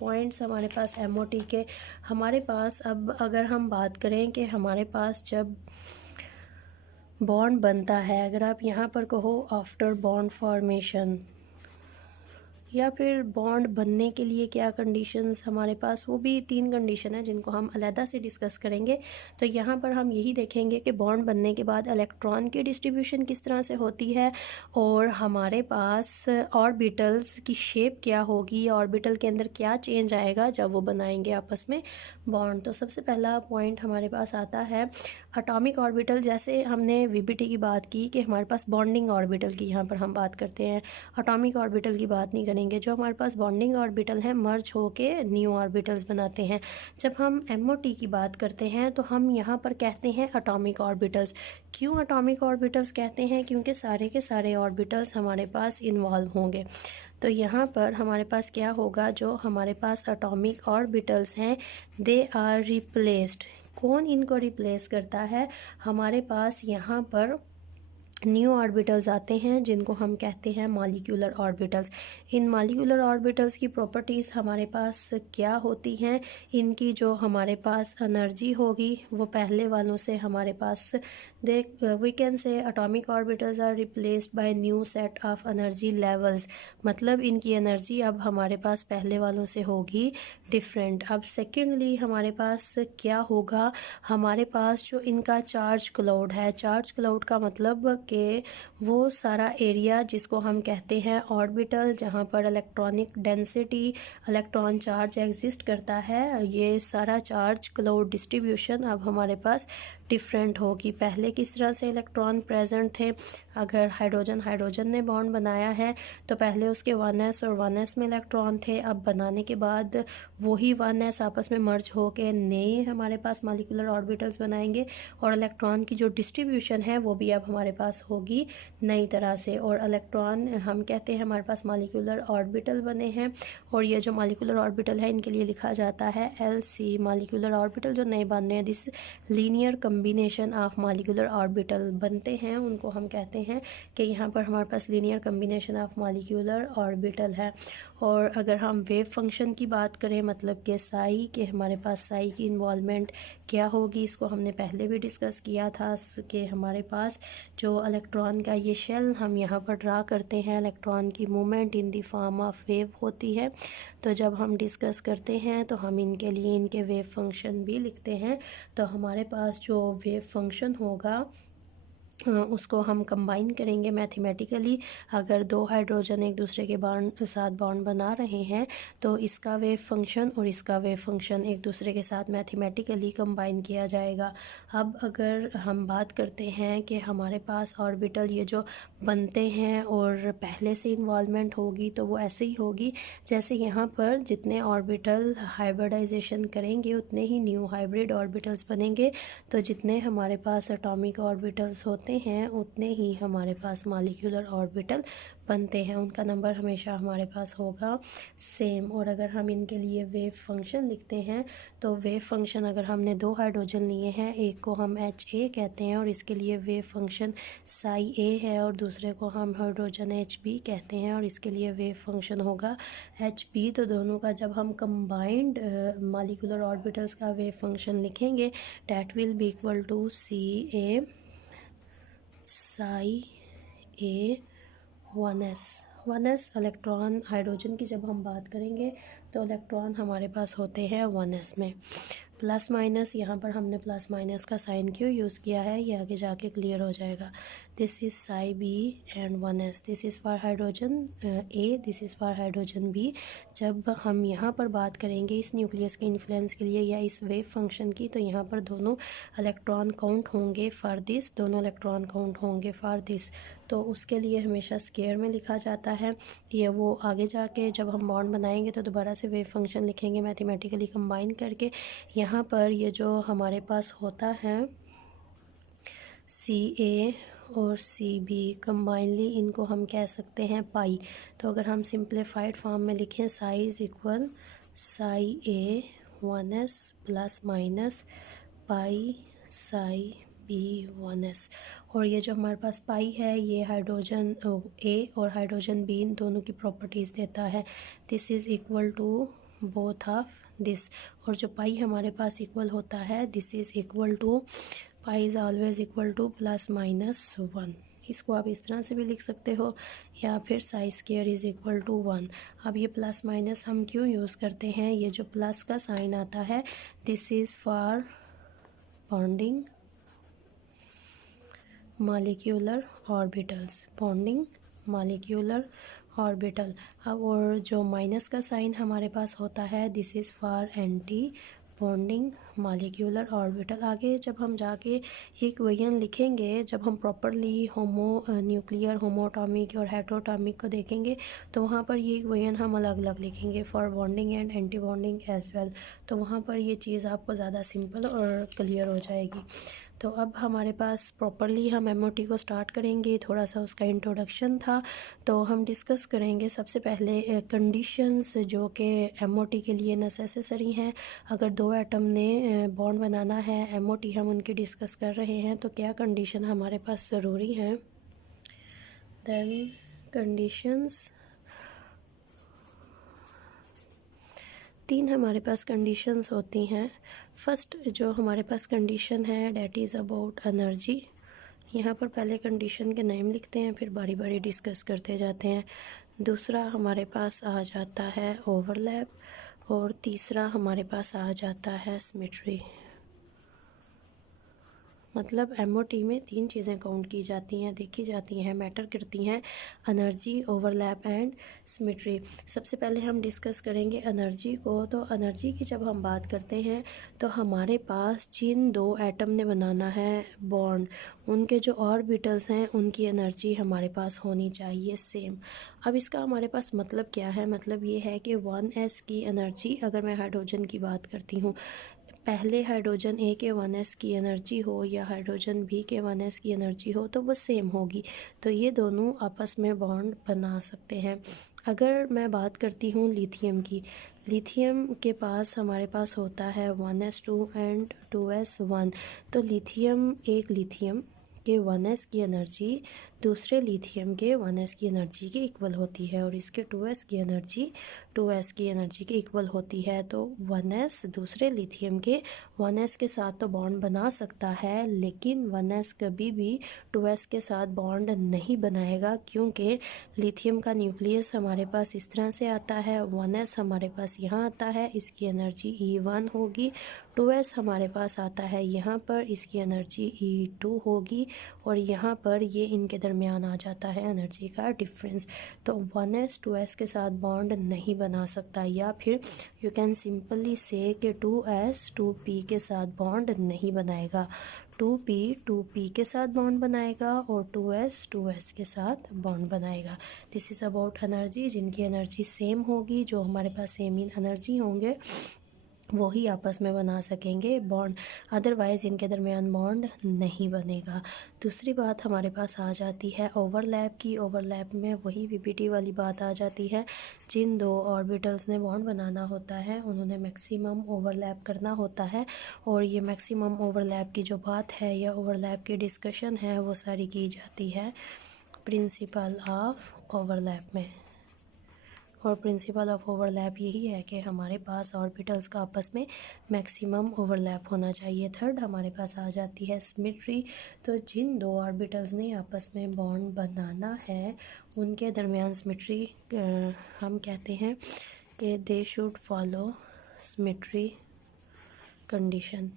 Points हमारे पास MOT के हमारे पास। अब अगर हम बात करें कि हमारे पास जब बॉन्ड बनता है, अगर आप यहाँ पर कहो आफ्टर बॉन्ड फॉर्मेशन या फिर बॉन्ड बनने के लिए क्या कंडीशंस हमारे पास, वो भी 3 कंडीशन है जिनको हम अलहदा से डिस्कस करेंगे। तो यहाँ पर हम यही देखेंगे कि बॉन्ड बनने के बाद इलेक्ट्रॉन की डिस्ट्रीब्यूशन किस तरह से होती है और हमारे पास ऑर्बिटल्स की शेप क्या होगी, ऑर्बिटल के अंदर क्या चेंज आएगा जब वो बनाएंगे आपस में बॉन्ड। तो सबसे पहला पॉइंट हमारे पास आता है एटॉमिक ऑर्बिटल। जैसे हमने VBT की बात की कि हमारे पास बॉन्डिंग ऑर्बिटल की यहाँ पर हम बात करते हैं, एटॉमिक ऑर्बिटल की बात नहीं करेंगे। जो हमारे पास बॉन्डिंग ऑर्बिटल है मर्ज होके न्यू ऑर्बिटल्स बनाते हैं। जब हम MOT की बात करते हैं तो हम यहाँ पर कहते हैं एटॉमिक ऑर्बिटल्स। क्यों एटॉमिक ऑर्बिटल्स कहते हैं? क्योंकि सारे के सारे ऑर्बिटल्स हमारे पास इन्वॉल्व होंगे। तो यहाँ पर हमारे पास क्या होगा, जो हमारे पास एटॉमिक ऑर्बिटल्स हैं दे आर रिप्लेस्ड। कौन इनको रिप्लेस करता है? हमारे पास यहाँ पर न्यू ऑर्बिटल्स आते हैं जिनको हम कहते हैं मॉलिक्यूलर ऑर्बिटल्स। इन मॉलिक्यूलर ऑर्बिटल्स की प्रॉपर्टीज़ हमारे पास क्या होती हैं? इनकी जो हमारे पास एनर्जी होगी वो पहले वालों से हमारे पास we can say atomic orbitals are replaced by new set of energy levels. मतलब इनकी एनर्जी अब हमारे पास पहले वालों से होगी डिफरेंट। अब सेकेंडली हमारे पास क्या होगा, हमारे पास जो इनका चार्ज क्लाउड है, चार्ज क्लाउड का मतलब कि वो सारा एरिया जिसको हम कहते हैं ऑर्बिटल, जहाँ पर electronic density electron charge exist करता है, ये सारा चार्ज क्लाउड डिस्ट्रीब्यूशन अब हमारे पास डिफरेंट होगी। पहले किस तरह से इलेक्ट्रॉन प्रेजेंट थे, अगर हाइड्रोजन ने बॉन्ड बनाया है तो पहले उसके 1s और 1s में इलेक्ट्रॉन थे। अब बनाने के बाद वही 1s आपस में मर्ज होके नए हमारे पास मॉलिक्यूलर ऑर्बिटल्स बनाएंगे और इलेक्ट्रॉन की जो डिस्ट्रीब्यूशन है वो भी अब हमारे पास होगी नई तरह से। और इलेक्ट्रॉन हम कहते हैं हमारे पास मॉलिक्यूलर ऑर्बिटल बने हैं और ये जो मॉलिक्यूलर ऑर्बिटल है इनके लिए लिखा जाता है LC। मॉलिक्यूलर ऑर्बिटल जो नए बन रहे हैं, this linear combination of molecular orbital बनते हैं, उनको हम कहते हैं कि यहाँ पर हमारे पास linear combination of molecular orbital है। और अगर हम वेव फंक्शन की बात करें, मतलब कि साई के हमारे पास साई की इन्वॉल्वमेंट क्या होगी, इसको हमने पहले भी डिस्कस किया था कि हमारे पास जो इलेक्ट्रॉन का ये शेल हम यहाँ पर ड्रा करते हैं, इलेक्ट्रॉन की movement in the form of wave होती है। तो जब हम डिस्कस करते हैं तो हम इनके लिए इनके वेव फंक्शन भी लिखते हैं। तो हमारे पास जो वेव फंक्शन होगा उसको हम कंबाइन करेंगे मैथमेटिकली। अगर 2 हाइड्रोजन एक दूसरे के साथ बॉन्ड बना रहे हैं तो इसका वेव फंक्शन और इसका वेव फंक्शन एक दूसरे के साथ मैथमेटिकली कंबाइन किया जाएगा। अब अगर हम बात करते हैं कि हमारे पास ऑर्बिटल ये जो बनते हैं और पहले से इन्वॉल्वमेंट होगी, तो वो ऐसे ही होगी जैसे यहाँ पर जितने ऑर्बिटल हाइब्रिडाइजेशन करेंगे उतने ही न्यू हाइब्रिड ऑर्बिटल्स बनेंगे। तो जितने हमारे पास एटॉमिक ऑर्बिटल्स होते हैं उतने ही हमारे पास मॉलिक्यूलर ऑर्बिटल बनते हैं, उनका नंबर हमेशा हमारे पास होगा सेम। और अगर हम इनके लिए वेव फंक्शन लिखते हैं तो वेव फंक्शन, अगर हमने 2 हाइड्रोजन लिए हैं, एक को हम HA कहते हैं और इसके लिए वेव फंक्शन साई A है और दूसरे को हम हाइड्रोजन HB कहते हैं और इसके लिए वेव फंक्शन होगा HB। तो दोनों का जब हम कंबाइंड मॉलिक्यूलर ऑर्बिटल्स का वेव फंक्शन लिखेंगे, that will be equal to CA psi A 1s electron hydrogen की जब हम बात करेंगे तो इलेक्ट्रॉन हमारे पास होते हैं 1s में। प्लस माइनस, यहाँ पर हमने प्लस माइनस का साइन क्यों यूज़ किया है ये आगे जाके क्लियर हो जाएगा। This is Sai B and 1s, this is for hydrogen A, this is for hydrogen B। जब हम यहाँ पर बात करेंगे इस न्यूक्लियस के इन्फ्लुएंस के लिए या इस वेव फंक्शन की, तो यहाँ पर दोनों इलेक्ट्रॉन काउंट होंगे फॉर दिस, दोनों इलेक्ट्रॉन काउंट होंगे फॉर दिस। तो उसके लिए हमेशा स्क्वायर में लिखा जाता है। ये वो आगे जाके जब हम बॉन्ड बनाएंगे तो दोबारा से वेव फंक्शन लिखेंगे मैथमेटिकली कंबाइन करके। यहाँ पर ये जो हमारे पास होता है CA और CB कंबाइनली, इनको हम कह सकते हैं पाई। तो अगर हम सिंप्लीफाइड फॉर्म में लिखें, Sai is equal Sai A 1s plus minus pi Sai B 1s। और ये जो हमारे पास पाई है ये हाइड्रोजन A और हाइड्रोजन B इन दोनों की प्रॉपर्टीज़ देता है। This is equal to both of this. और जो पाई हमारे पास इक्वल होता है, this is equal to, pi is always equal to +-1। इसको आप इस तरह से भी लिख सकते हो, या फिर psi square is equal to 1। अब ये प्लस माइनस हम क्यों यूज़ करते हैं? ये जो प्लस का साइन आता है, this is for bonding molecular orbitals, bonding molecular orbital. अब और जो माइनस का साइन हमारे पास होता है, this is for anti bonding molecular orbital. आगे जब हम जाके ये इक्वेशन लिखेंगे, जब हम प्रॉपरली न्यूक्लियर, होमोटॉमिक और हेटेरोटॉमिक को देखेंगे, तो वहाँ पर ये इक्वेशन हम अलग अलग लिखेंगे, for bonding and anti bonding as well. तो वहाँ पर ये चीज़ आपको ज़्यादा सिंपल और क्लियर हो जाएगी। तो अब हमारे पास प्रॉपरली हम एमओटी को स्टार्ट करेंगे। थोड़ा सा उसका इंट्रोडक्शन था, तो हम डिस्कस करेंगे सबसे पहले कंडीशंस जो कि एमओटी के लिए नेसेसरी हैं। अगर दो एटम ने बॉन्ड बनाना है, एमओटी हम उनकी डिस्कस कर रहे हैं, तो क्या कंडीशन हमारे पास ज़रूरी हैं। देन कंडीशंस, 3 हमारे पास कंडीशंस होती हैं। फर्स्ट जो हमारे पास कंडीशन है, डैट इज़ अबाउट एनर्जी। यहाँ पर पहले कंडीशन के नेम लिखते हैं, फिर बारी बारी डिस्कस करते जाते हैं। दूसरा हमारे पास आ जाता है ओवरलैप, और तीसरा हमारे पास आ जाता है सिमेट्री। मतलब एमओटी में 3 चीज़ें काउंट की जाती हैं, देखी जाती हैं, मैटर करती हैं, एनर्जी, ओवरलैप एंड सिमेट्री। सबसे पहले हम डिस्कस करेंगे एनर्जी को। तो एनर्जी की जब हम बात करते हैं, तो हमारे पास जिन 2 एटम ने बनाना है बॉन्ड, उनके जो ऑर्बिटल्स हैं, उनकी एनर्जी हमारे पास होनी चाहिए सेम। अब इसका हमारे पास मतलब क्या है? मतलब ये है कि 1s की एनर्जी, अगर मैं हाइड्रोजन की बात करती हूँ, पहले हाइड्रोजन ए के 1s की एनर्जी हो या हाइड्रोजन बी के 1s की एनर्जी हो, तो वो सेम होगी। तो ये दोनों आपस में बॉन्ड बना सकते हैं। अगर मैं बात करती हूँ लिथियम की, लिथियम के पास हमारे पास होता है 1s2 एंड 2s1। तो लिथियम के 1s की एनर्जी दूसरे लिथियम के 1s की एनर्जी के इक्वल होती है, और इसके 2s की एनर्जी 2s की एनर्जी के इक्वल होती है। तो 1s दूसरे लिथियम के 1s के साथ तो बॉन्ड बना सकता है, लेकिन 1s कभी भी 2s के साथ बॉन्ड नहीं बनाएगा, क्योंकि लिथियम का न्यूक्लियस हमारे पास इस तरह से आता है, 1s हमारे पास यहाँ आता है, इसकी एनर्जी E1 होगी। 2s हमारे पास आता है यहाँ पर, इसकी एनर्जी E2 होगी, और यहाँ पर ये इनके दरमियान आ जाता है एनर्जी का डिफरेंस। तो 1s 2s के साथ बॉन्ड नहीं बना सकता, या फिर यू कैन सिंपली से कि 2s 2p के साथ बॉन्ड नहीं बनाएगा। 2p 2p के साथ बॉन्ड बनाएगा, और 2s 2s के साथ बॉन्ड बनाएगा। This is about energy. जिनकी एनर्जी सेम होगी, जो हमारे पास सेम इन एनर्जी होंगे, वो ही आपस में बना सकेंगे बॉन्ड, अदरवाइज़ इनके दरमियान बॉन्ड नहीं बनेगा। दूसरी बात हमारे पास आ जाती है ओवरलैप की। ओवरलैप में वही पीपीटी वाली बात आ जाती है, जिन 2 ऑर्बिटल्स ने बॉन्ड बनाना होता है, उन्होंने मैक्सिमम ओवरलैप करना होता है। और ये मैक्सिमम ओवरलैप की जो बात है, या ओवरलैप की डिस्कशन है, वो सारी की जाती है प्रिंसिपल ऑफ ओवरलैप में। और प्रिंसिपल ऑफ ओवरलैप यही है कि हमारे पास ऑर्बिटल्स का आपस में मैक्सिमम ओवरलैप होना चाहिए। थर्ड हमारे पास आ जाती है सिमेट्री। तो जिन 2 ऑर्बिटल्स ने आपस में बॉन्ड बनाना है, उनके दरमियान सिमेट्री हम कहते हैं कि they should follow symmetry condition.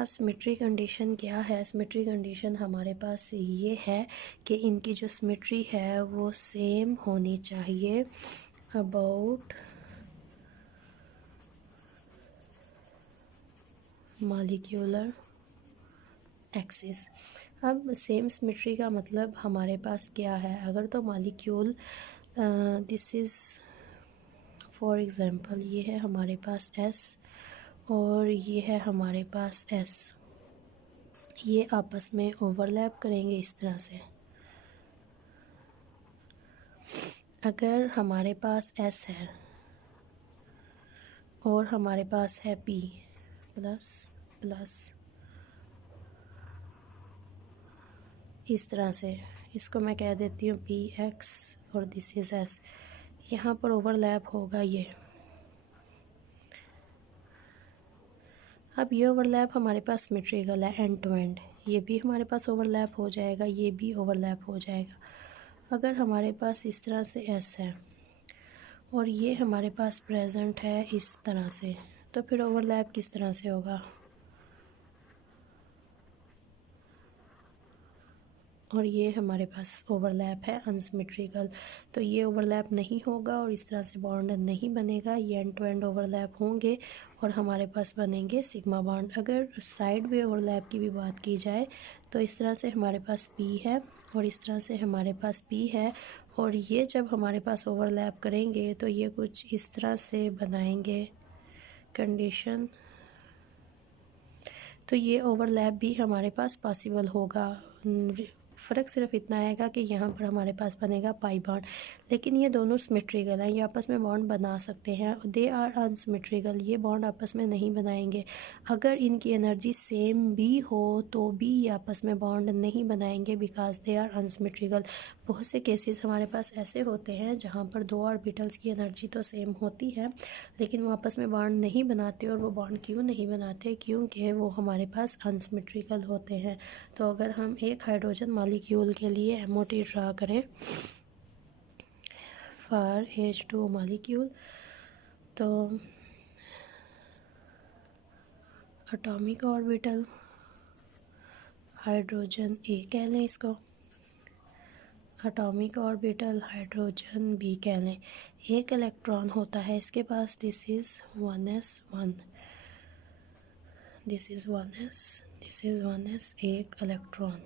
अब सिमेट्री कंडीशन क्या है? सिमेट्री कंडीशन हमारे पास ये है कि इनकी जो सिमेट्री है वो सेम होनी चाहिए अबाउट मॉलिक्यूलर एक्सिस। अब सेम सिमेट्री का मतलब हमारे पास क्या है? अगर तो molecule, this is for example, ये है हमारे पास S और ये है हमारे पास S, ये आपस में ओवरलैप करेंगे इस तरह से। अगर हमारे पास S है और हमारे पास है P प्लस प्लस, इस तरह से, इसको मैं कह देती हूँ PX और दिस इज़ S। यहाँ पर ओवरलैप होगा ये। अब ये ओवरलैप हमारे पास सिमेट्रिकल है एंड टू एंड, ये भी हमारे पास ओवरलैप हो जाएगा, ये भी ओवरलैप हो जाएगा। अगर हमारे पास इस तरह से एस है और ये हमारे पास प्रेजेंट है इस तरह से, तो फिर ओवरलैप किस तरह से होगा? और ये हमारे पास ओवरलैप है अनसिमेट्रिकल, तो ये ओवरलैप नहीं होगा और इस तरह से बॉन्ड नहीं बनेगा। ये एंड टू एंड ओवरलैप होंगे और हमारे पास बनेंगे सिग्मा बॉन्ड। अगर साइड वे ओवरलैप की भी बात की जाए तो इस तरह से हमारे पास पी है और इस तरह से हमारे पास पी है, और ये जब हमारे पास ओवरलैप करेंगे तो ये कुछ इस तरह से बनाएंगे कंडीशन, तो ये ओवरलैप भी हमारे पास पॉसिबल होगा। फ़र्क सिर्फ इतना आएगा कि यहाँ पर हमारे पास बनेगा पाई बॉन्ड, लेकिन ये दोनों सिमेट्रिकल हैं, ये आपस में बॉन्ड बना सकते हैं। दे आर अनसिमेट्रिकल, ये बॉन्ड आपस में नहीं बनाएंगे। अगर इनकी एनर्जी सेम भी हो तो भी ये आपस में बॉन्ड नहीं बनाएंगे बिकॉज दे आर अनसिमेट्रिकल। बहुत से केसेस हमारे पास ऐसे होते हैं जहाँ पर दो ऑर्बिटल्स की एनर्जी तो सेम होती है लेकिन वो आपस में बॉन्ड नहीं बनाते, और वो बॉन्ड क्यों नहीं बनाते? क्योंकि वो हमारे पास अनसिमेट्रिकल होते हैं। तो अगर हम एक हाइड्रोजन मॉलिक्यूल के लिए MOT ड्रा करें फॉर H2 मॉलिक्यूल, तो एटॉमिक ऑर्बिटल हाइड्रोजन A कह लें इसको, एटॉमिक ऑर्बिटल हाइड्रोजन B कह लें। एक इलेक्ट्रॉन होता है इसके पास, this is 1s1, this is 1s, this is 1s, एक इलेक्ट्रॉन।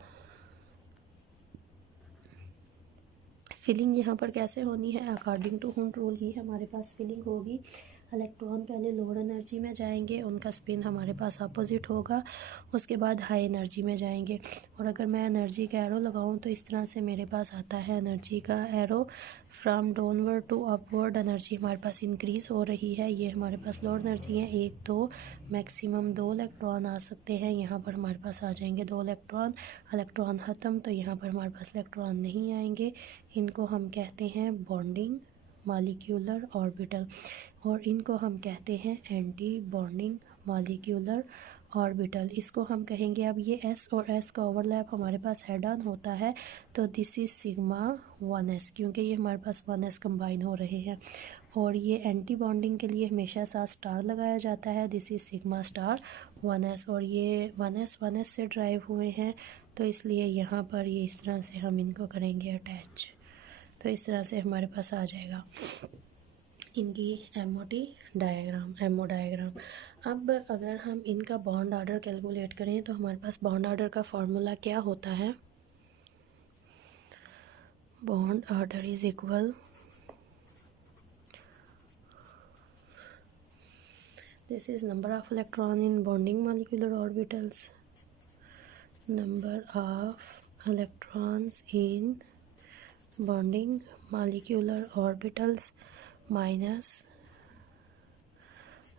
फिलिंग यहाँ पर कैसे होनी है? अकॉर्डिंग टू हुंड रूल ही हमारे पास फिलिंग होगी। इलेक्ट्रॉन पहले लोअर एनर्जी में जाएंगे, उनका स्पिन हमारे पास अपोजिट होगा, उसके बाद हाई एनर्जी में जाएंगे। और अगर मैं एनर्जी का एरो लगाऊं तो इस तरह से मेरे पास आता है एनर्जी का arrow, from downward to upward energy हमारे पास इंक्रीज़ हो रही है। ये हमारे पास लोअर एनर्जी है, 1 2 मैक्सिमम 2 इलेक्ट्रॉन आ सकते हैं। यहाँ पर हमारे पास आ जाएंगे 2 इलेक्ट्रॉन। इलेक्ट्रॉन ख़त्म तो यहाँ पर हमारे पास इलेक्ट्रॉन नहीं आएंगे। इनको हम कहते हैं बॉन्डिंग मॉलिक्यूलर ऑर्बिटल, और इनको हम कहते हैं एंटी बॉन्डिंग मॉलिक्यूलर ऑर्बिटल। इसको हम कहेंगे, अब ये S और S का ओवरलैप हमारे पास हेड ऑन होता है तो दिस इज़ सिग्मा 1s, क्योंकि ये हमारे पास 1s कंबाइन हो रहे हैं। और ये एंटी बॉन्डिंग के लिए हमेशा साथ स्टार लगाया जाता है, this is sigma star 1s, और ये 1s से ड्राइव हुए हैं तो इसलिए यहाँ पर ये इस तरह से हम इनको करेंगे अटैच, तो इस तरह से हमारे पास आ जाएगा इनकी एमओ डायग्राम। अब अगर हम इनका बॉन्ड ऑर्डर कैलकुलेट करें तो हमारे पास बॉन्ड ऑर्डर का फॉर्मूला क्या होता है? Bond order is equal, this is number of electron in bonding molecular orbitals, number of electrons in bonding molecular orbitals minus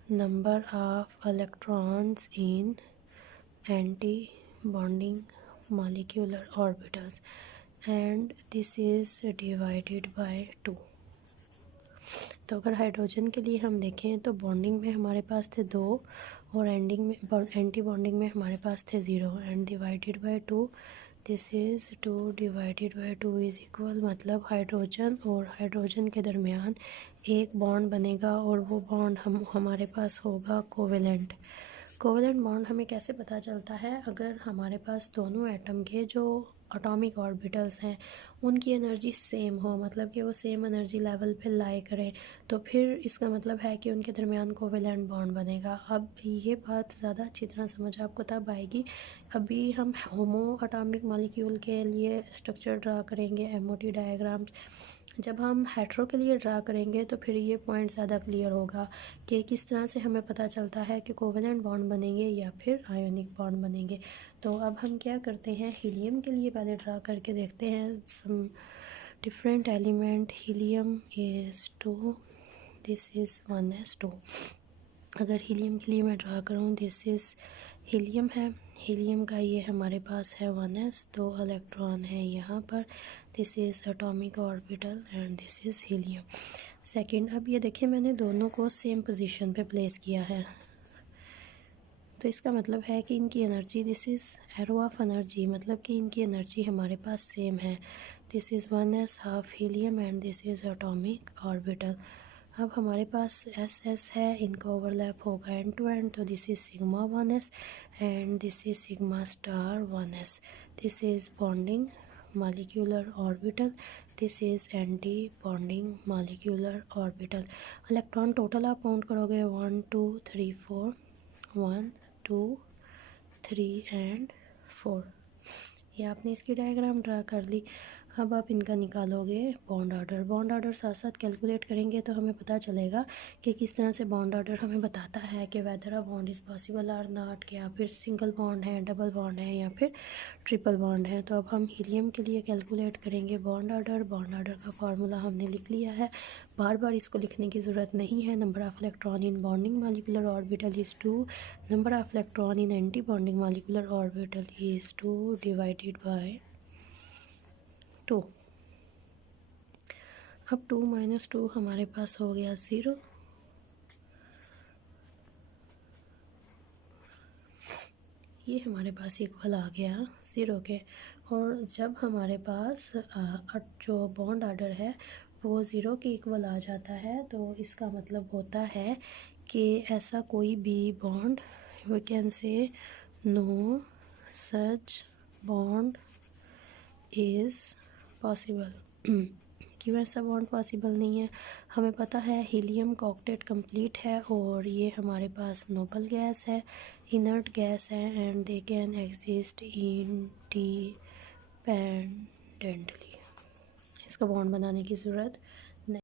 number of electrons in anti-bonding molecular orbitals, and this is divided by 2। तो अगर hydrogen के लिए हम देखें तो bonding में हमारे पास थे 2 और एंडिंग में एंटी बॉन्डिंग में हमारे पास थे 0, and divided by 2, this is 2 divided by 2 is equal, मतलब हाइड्रोजन और हाइड्रोजन के दरमियान एक बॉन्ड बनेगा और वो बॉन्ड हमारे पास होगा कोवेलेंट। कोवेलेंट बॉन्ड हमें कैसे पता चलता है? अगर हमारे पास दोनों एटम के जो एटॉमिक ऑर्बिटल्स हैं उनकी एनर्जी सेम हो, मतलब कि वो सेम एनर्जी लेवल पे लाई करें, तो फिर इसका मतलब है कि उनके दरमियान कोवेलेंट बॉन्ड बनेगा। अब ये बात ज़्यादा अच्छी तरह समझ आपको तब आएगी, अभी हम होमो एटॉमिक मॉलिक्यूल के लिए स्ट्रक्चर ड्रा करेंगे, MOT डायग्राम्स। जब हम हेट्रो के लिए ड्रा करेंगे तो फिर ये पॉइंट ज़्यादा क्लियर होगा कि किस तरह से हमें पता चलता है कि कोवेलेंट बॉन्ड बनेंगे या फिर आयोनिक बॉन्ड बनेंगे। तो अब हम क्या करते हैं, हीलियम के लिए पहले ड्रा करके देखते हैं some different element. Helium is 2, this is 1s2। अगर हीलियम के लिए मैं ड्रा करूँ, दिस इज़ हीलियम है, हीलियम का ये हमारे पास है 1s, 2 इलेक्ट्रॉन है यहाँ पर। This is atomic orbital and this is helium. Second, अब ये देखिए मैंने दोनों को सेम पोजीशन पे प्लेस किया है, तो इसका मतलब है कि इनकी energy, this is arrow of energy, मतलब कि इनकी एनर्जी हमारे पास सेम है। This is 1s half helium and this is atomic orbital. अब हमारे पास एस है, इनका ओवरलैप होगा एंड टू एंड, तो this is sigma 1s and this is sigma star 1s। This is bonding molecular orbital, this is anti bonding molecular orbital. Electron total आप count करोगे 1 2 3 4, 1 2 3 and 4। ये आपने इसकी डायग्राम ड्रा कर ली। अब आप इनका निकालोगे बॉन्ड ऑर्डर। बॉन्ड ऑर्डर साथ साथ कैलकुलेट करेंगे तो हमें पता चलेगा कि किस तरह से बॉन्ड ऑर्डर हमें बताता है कि whether a bond is possible or not, या फिर सिंगल बॉन्ड है, डबल बॉन्ड है या फिर ट्रिपल बॉन्ड है। तो अब हम हीलियम के लिए कैलकुलेट करेंगे बॉन्ड ऑर्डर। बॉन्ड ऑर्डर का फार्मूला हमने लिख लिया है, बार बार इसको लिखने की ज़रूरत नहीं है। Number of electron in bonding molecular orbital is 2, number of electron in anti bonding molecular orbital is 2 divided by 2। अब 2 - 2 हमारे पास हो गया 0। ये हमारे पास इक्वल आ गया 0 के। और जब हमारे पास जो बॉन्ड ऑर्डर है वो 0 के इक्वल आ जाता है, तो इसका मतलब होता है कि ऐसा कोई भी bond, we can say no such bond is possible. क्यों ऐसा बॉन्ड पॉसिबल नहीं है? हमें पता है हीलियम का ऑक्टेट कंप्लीट है और ये हमारे पास नोबल गैस है, इनर्ट गैस है and they can exist independently. इसका बॉन्ड बनाने की ज़रूरत